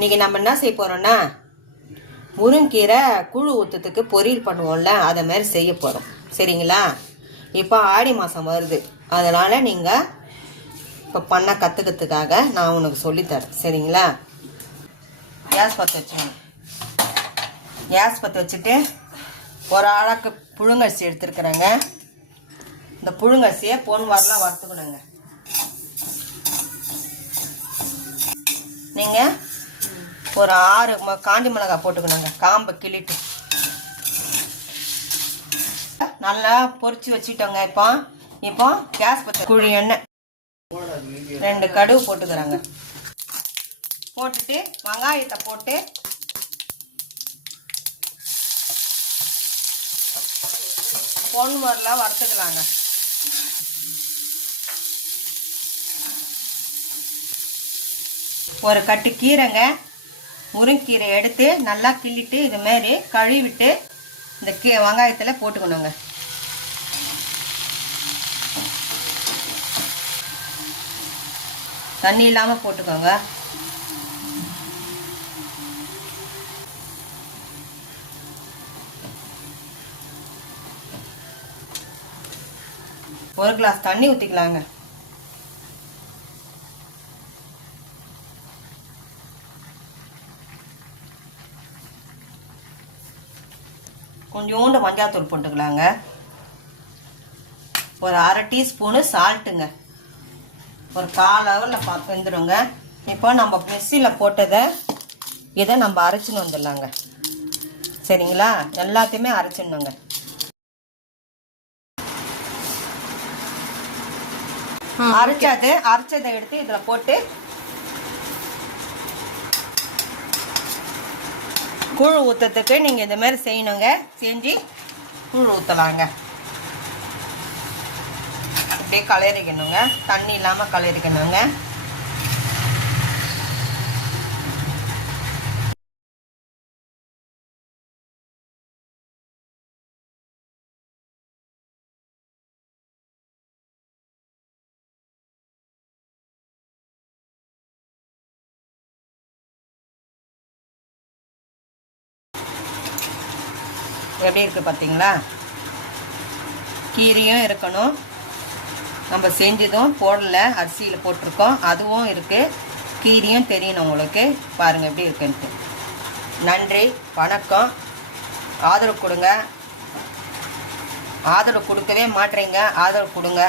இன்றைக்கி நம்ம என்ன செய்ய போகிறோன்னா முருங்கீரை கூழு ஊற்றுறதுக்கு பொரியல் பண்ணுவோம்ல அதை மாதிரி செய்ய போகிறோம். சரிங்களா? இப்போ ஆடி மாதம் வருது, அதனால் நீங்கள் இப்போ பண்ண கற்றுக்கிறதுக்காக நான் உனக்கு சொல்லித்தரேன். சரிங்களா? கேஸ் பற்ற வச்சுக்கணும். கேஸ் பற்ற வச்சுட்டு ஒரு ஆழாக்கு புழுங்கரிசி எடுத்துருக்குறேங்க. இந்த புழுங்கரிசியை பொன் வரலாம் வறுத்துக்கணுங்க. நீங்கள் ஒரு 6 காஞ்சி மிளகாய் போட்டுக்கணுங்க. காம்பை கிள்ளிட்டு நல்லா பொரிச்சு வச்சுட்டோங்க. இப்போ கேஸ் பற்ற குழி எண்ணெய் 2 கடுகு போட்டுக்கிறாங்க. போட்டுட்டு வெங்காயத்தை போட்டு பொன் வரலாம் வறுத்துக்கலாங்க. ஒரு கட்டு கீரைங்க, முருங்கீரை எடுத்து நல்லா கிள்ளிட்டு இது மாதிரி கழுவிட்டு இந்த வெங்காயத்தில் போட்டுக்கணுங்க. தண்ணி இல்லாமல் போட்டுக்கோங்க. ஒரு கிளாஸ் தண்ணி ஊற்றிக்கலாங்க. கொஞ்சோண்டு மஞ்சாத்தூள் போட்டுக்கலாங்க. ஒரு 1/2 டீஸ்பூனு சால்ட்டுங்க. ஒரு 1/4 ஹவரில் பார்த்து வந்துடுங்க. இப்போ நம்ம மிக்ஸியில் போட்டதை இதை நம்ம அரைச்சின்னு வந்துடலாங்க. சரிங்களா? எல்லாத்தையுமே அரைச்சிடணுங்க. அரைச்சதை எடுத்து இதில் போட்டு கூழ் ஊற்றுறதுக்கு நீங்கள் இந்த மாதிரி செய்யணுங்க. செஞ்சு கூழ் ஊற்றலாங்க. அப்படியே கலரிக்கணுங்க. தண்ணி இல்லாமல் கலரிக்கணுங்க. எப்படி இருக்குது பார்த்தீங்களா? கீரையும் இருக்கணும், நம்ம செஞ்சதும் போடலை, அரிசியில் போட்டிருக்கோம், அதுவும் இருக்குது. கீரையும் தெரியணும் உங்களுக்கு. பாருங்கள் எப்படி இருக்குன்ட்டு. நன்றி, வணக்கம். ஆதரவு கொடுங்க. ஆதரவு கொடுக்கவே மாட்டேறீங்க, ஆதரவு கொடுங்க.